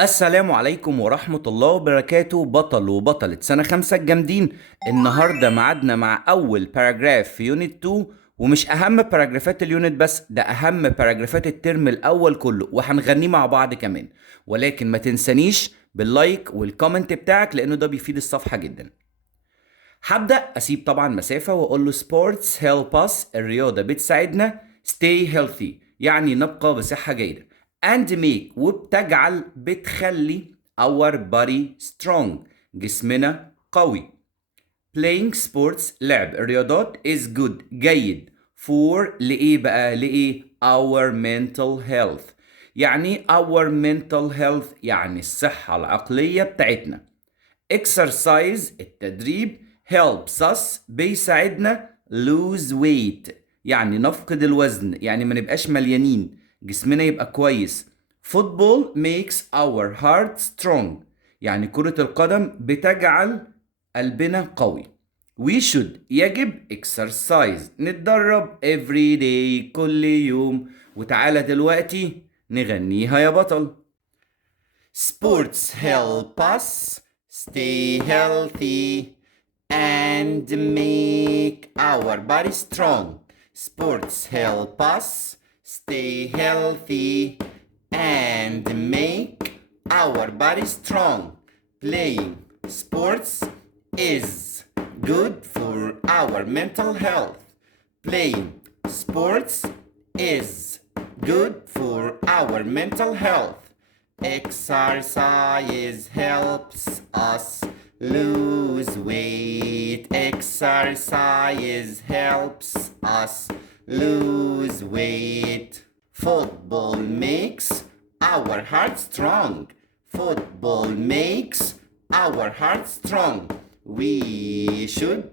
السلام عليكم ورحمة الله وبركاته. بطل وبطلة سنة 5 الجامدين. النهاردة معادنا مع أول باراجراف في يونت 2، ومش أهم باراجرافات اليونت بس، ده أهم باراجرافات الترم الأول كله، وهنغنيه مع بعض كمان. ولكن ما تنسانيش باللايك والكومنت بتاعك لأنه ده بيفيد الصفحة جدا. هبدأ أسيب طبعا مسافة وأقول له sports help us، الرياضة بتساعدنا stay healthy يعني نبقى بصحة جيدة، and make وبتجعل بتخلي our body strong جسمنا قوي. playing sports لعب الرياضات is good جيد for لإيه بقى لإيه our mental health يعني our mental health يعني الصحة العقلية بتاعتنا. exercise التدريب helps us بيساعدنا lose weight يعني نفقد الوزن، يعني ما نبقاش مليانين، جسمنا يبقى كويس. football makes our heart strong يعني كرة القدم بتجعل قلبنا قوي. we should يجب exercise نتدرب every day كل يوم. وتعالى دلوقتي نغنيها يا بطل. Sports help us stay healthy and make our body strong. Sports help us stay healthy and make our body strong. Playing sports is good for our mental health. Playing sports is good for our mental health. Exercise helps us lose weight. Exercise helps us lose weight. Football makes our heart strong. Football makes our heart strong. We should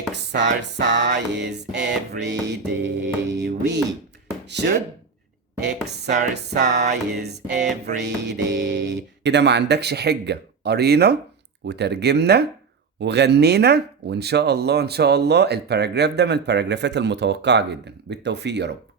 exercise every day. We should exercise every day. كده ما عندكش حجة، قرينا وترجمنا وغنينا، وإن شاء الله إن شاء الله الباراجراف ده من الباراجرافات المتوقعة جدا. بالتوفيق يا رب.